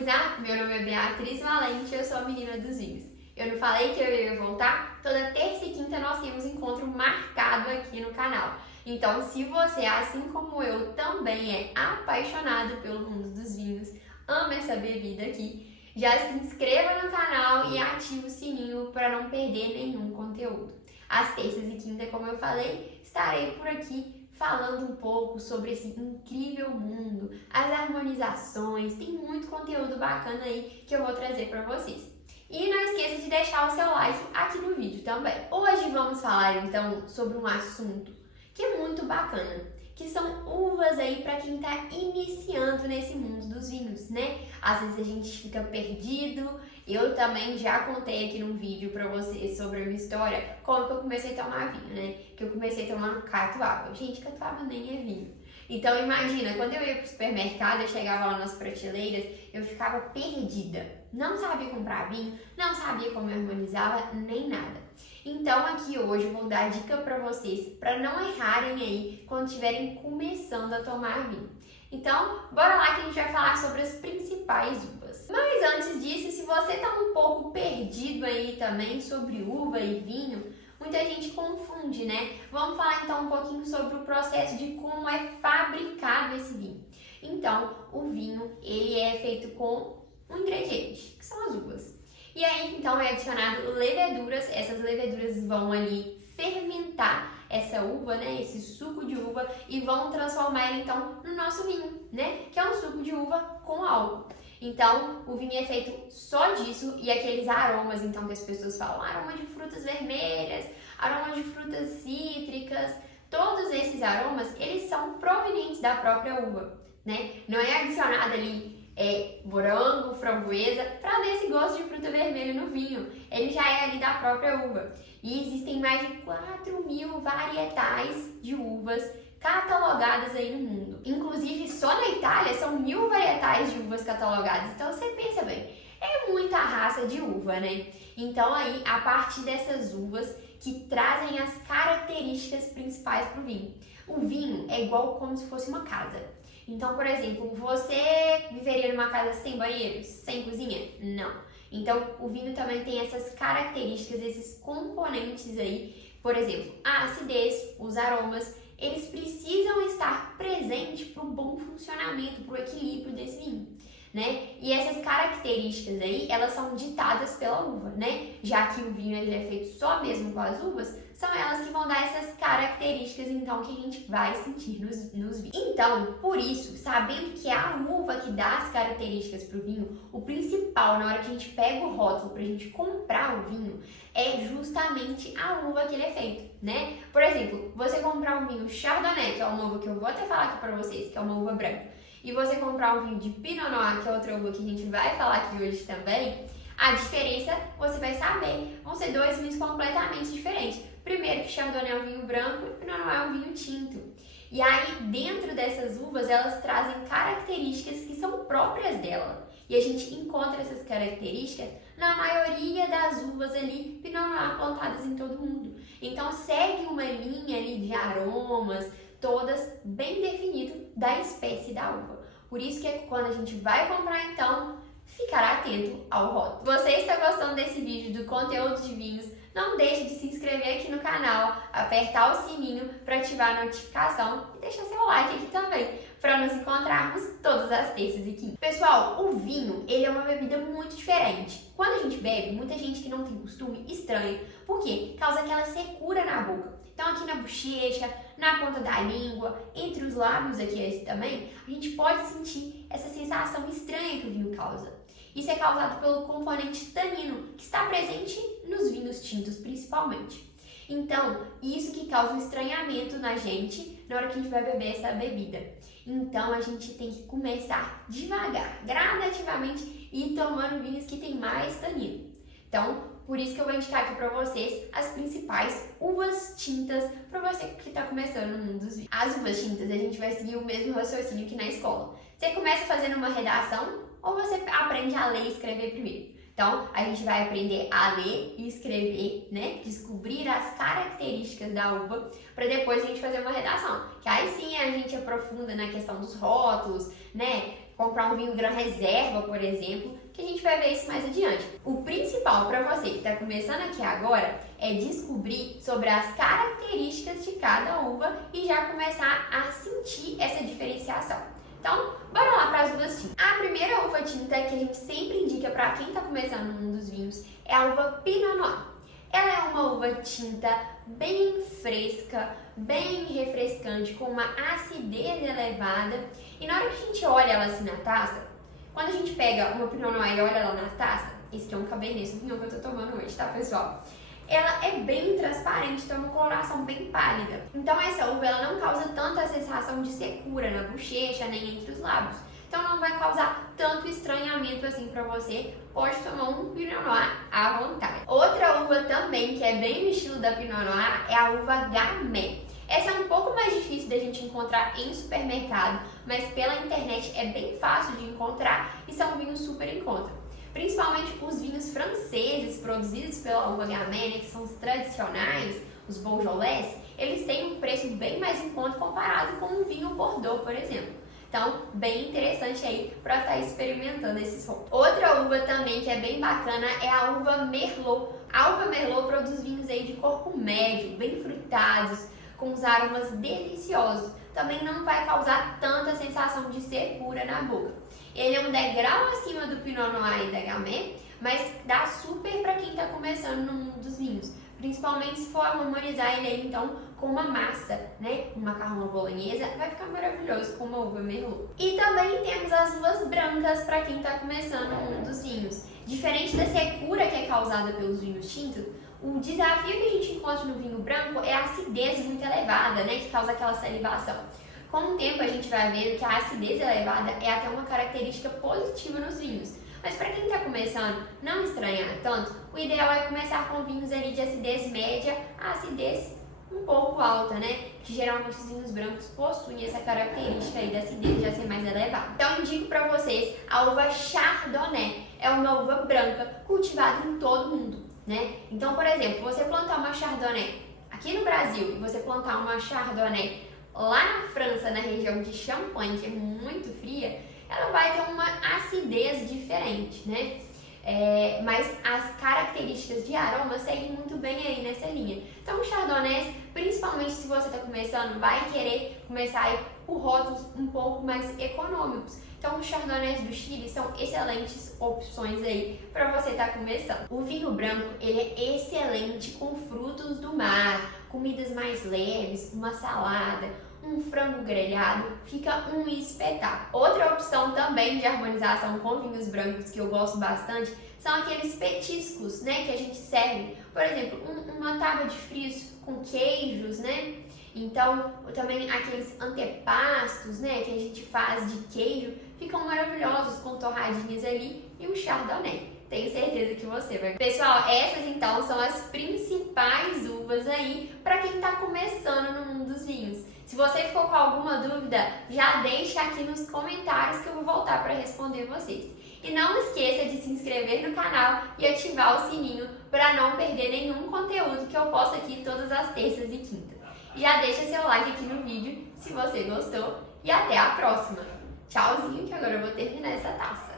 harmonizar? Meu nome é Beatriz Valente e eu sou a menina dos vinhos. Eu não falei que eu ia voltar? Toda terça e quinta nós temos encontro marcado aqui no canal. Então, se você, assim como eu, também é apaixonado pelo mundo dos vinhos, ama essa bebida aqui, já se inscreva no canal e ative o sininho para não perder nenhum conteúdo. Às terças e quinta, como eu falei, estarei por aqui falando um pouco sobre esse incrível mundo, as harmonizações, tem muito conteúdo bacana aí que eu vou trazer para vocês. E não esqueça de deixar o seu like aqui no vídeo também. Hoje vamos falar então sobre um assunto que é muito bacana, que são uvas aí para quem está iniciando nesse mundo dos vinhos, né? Às vezes a gente fica perdido. Eu também já contei aqui num vídeo pra vocês sobre a minha história, como que eu comecei a tomar vinho, né? Que eu comecei tomando catuaba. Gente, catuaba nem é vinho. Então imagina, quando eu ia pro supermercado, eu chegava lá nas prateleiras, eu ficava perdida. Não sabia comprar vinho, não sabia como eu harmonizava, nem nada. Então aqui hoje eu vou dar dica pra vocês, pra não errarem aí quando estiverem começando a tomar vinho. Então, bora lá que a gente vai falar sobre as principais uvas. Mas antes disso, se você tá um pouco perdido aí também sobre uva e vinho, muita gente confunde, né? Vamos falar então um pouquinho sobre o processo de como é fabricado esse vinho. Então, o vinho, ele é feito com um ingrediente, que são as uvas. E aí, então, é adicionado leveduras, essas leveduras vão ali fermentar essa uva, né, esse suco de uva, e vão transformar ele, então, no nosso vinho, né, que é um suco de uva com álcool. Então, o vinho é feito só disso e aqueles aromas, então, que as pessoas falam, aroma de frutas vermelhas, aroma de frutas cítricas, todos esses aromas, eles são provenientes da própria uva, né, não é adicionado ali morango, framboesa, para dar esse gosto de fruta vermelha no vinho. Ele já é ali da própria uva. E existem mais de 4.000 varietais de uvas catalogadas aí no mundo. Inclusive, só na Itália são 1.000 varietais de uvas catalogadas. Então, você pensa bem, é muita raça de uva, né? Então, aí, a partir dessas uvas que trazem as características principais para o vinho. O vinho é igual como se fosse uma casa. Então, por exemplo, você viveria numa casa sem banheiro, sem cozinha? Não. Então, o vinho também tem essas características, esses componentes aí. Por exemplo, a acidez, os aromas, eles precisam estar presentes para o bom funcionamento, para o equilíbrio desse vinho, né? E essas características aí, elas são ditadas pela uva, né? Já que o vinho ele é feito só mesmo com as uvas, são elas que vão dar essas características, então, que a gente vai sentir nos vinhos. Então, por isso, sabendo que é a uva que dá as características para o vinho, o principal, na hora que a gente pega o rótulo para a gente comprar o vinho, é justamente a uva que ele é feito, né? Por exemplo, você comprar um vinho Chardonnay, que é uma uva que eu vou até falar aqui para vocês, que é uma uva branca, e você comprar um vinho de Pinot Noir, que é outra uva que a gente vai falar aqui hoje também, a diferença você vai saber. Vão ser dois vinhos completamente diferentes. Primeiro que Chardonnay é um vinho branco e Pinot Noir é um vinho tinto. E aí, dentro dessas uvas, elas trazem características que são próprias dela. E a gente encontra essas características na maioria das uvas ali, Pinot Noir, plantadas em todo mundo. Então, segue uma linha ali de aromas, todas bem definido da espécie da uva. Por isso que quando a gente vai comprar, então, ficar atento ao rótulo. Você está gostando desse vídeo, do conteúdo de vinhos? Não deixe de se inscrever aqui no canal, apertar o sininho para ativar a notificação e deixar seu like aqui também, para nos encontrarmos todas as terças e quintas. Pessoal, o vinho, ele é uma bebida muito diferente. Quando a gente bebe, muita gente que não tem costume estranha. Por quê? Causa aquela secura na boca. Então aqui na bochecha, na ponta da língua, entre os lábios aqui também, a gente pode sentir essa sensação estranha que o vinho causa. Isso é causado pelo componente tanino, que está presente nos vinhos tintos principalmente. Então, isso que causa um estranhamento na gente na hora que a gente vai beber essa bebida. Então, a gente tem que começar devagar, gradativamente, e ir tomando vinhos que tem mais tanino. Então, por isso que eu vou indicar aqui para vocês as principais uvas tintas para você que está começando no mundo dos vinhos. As uvas tintas, a gente vai seguir o mesmo raciocínio que na escola. Você começa fazendo uma redação ou você aprende a ler e escrever primeiro? Então, a gente vai aprender a ler e escrever, né? Descobrir as características da uva para depois a gente fazer uma redação. Que aí sim a gente aprofunda na questão dos rótulos, né? comprar um vinho Gran Reserva, por exemplo, que a gente vai ver isso mais adiante. O principal para você que está começando aqui agora é descobrir sobre as características de cada uva e já começar a sentir essa diferenciação. Então, bora lá para as uvas tintas. A primeira uva tinta que a gente sempre indica para quem está começando no mundo dos vinhos é a uva Pinot Noir. Ela é uma uva tinta bem fresca, bem refrescante, com uma acidez elevada. E na hora que a gente olha ela assim na taça, quando a gente pega uma Pinot Noir e olha ela na taça, esse aqui é um Cabernet Sauvignon que eu tô tomando hoje, tá, pessoal? Ela é bem transparente, tem uma coloração bem pálida. Então essa uva ela não causa tanta sensação de secura na bochecha, nem entre os lábios. Então não vai causar tanto estranhamento assim pra você. Pode tomar um Pinot Noir à vontade. Outra uva também que é bem no estilo da Pinot Noir é a uva Gamay. Essa é um pouco mais difícil da gente encontrar em supermercado, mas pela internet é bem fácil de encontrar e são vinhos super em conta. Principalmente os vinhos franceses produzidos pela uva Gamay, né, que são os tradicionais, os Beaujolais, eles têm um preço bem mais em conta comparado com um vinho Bordeaux, por exemplo. Então, bem interessante aí para estar experimentando esses rótulos. Outra uva também que é bem bacana é a uva Merlot. A uva Merlot produz vinhos aí de corpo médio, bem frutados, com os aromas deliciosos. Também não vai causar tanta sensação de secura na boca. Ele é um degrau acima do Pinot Noir e da Gamay, mas dá super para quem está começando no mundo dos vinhos. Principalmente se for harmonizar ele aí, então, com uma massa, né? Um macarrão à bolonhesa, vai ficar maravilhoso com uma uva Merlot. E também temos as uvas brancas para quem está começando no mundo dos vinhos. Diferente da secura que é causada pelos vinhos tintos, o desafio que a gente encontra no vinho branco é a acidez muito elevada, né? Que causa aquela salivação. Com o tempo a gente vai ver que a acidez elevada é até uma característica positiva nos vinhos. Mas para quem está começando não estranhar tanto, o ideal é começar com vinhos ali de acidez média a acidez um pouco alta, né? Que geralmente os vinhos brancos possuem essa característica aí da acidez já ser mais elevada. Então eu indico para vocês a uva Chardonnay. É uma uva branca cultivada em todo o mundo, né? Então, por exemplo, você plantar uma Chardonnay aqui no Brasil e você plantar uma Chardonnay lá na França, na região de Champagne, que é muito fria, ela vai ter uma acidez diferente, né? Mas as características de aroma seguem muito bem aí nessa linha. Então, o Chardonnay, principalmente se você está começando, vai querer começar aí por rótulos um pouco mais econômicos. Então, os Chardonnays do Chile são excelentes opções aí para você estar começando. O vinho branco, ele é excelente com frutos do mar, comidas mais leves, uma salada, um frango grelhado, fica um espetáculo. Outra opção também de harmonização com vinhos brancos que eu gosto bastante são aqueles petiscos, né, que a gente serve. Por exemplo, uma tábua de frios com queijos, né? Então, também aqueles antepastos, né, que a gente faz de queijo, ficam maravilhosos com torradinhas ali e um Chardonnay. Tenho certeza que você vai. Pessoal, essas então são as principais uvas aí para quem está começando no mundo dos vinhos. Se você ficou com alguma dúvida, já deixa aqui nos comentários que eu vou voltar para responder vocês. E não esqueça de se inscrever no canal e ativar o sininho para não perder nenhum conteúdo que eu posto aqui todas as terças e quintas. Já deixa seu like aqui no vídeo se você gostou e até a próxima. Tchauzinho, que agora eu vou terminar essa taça.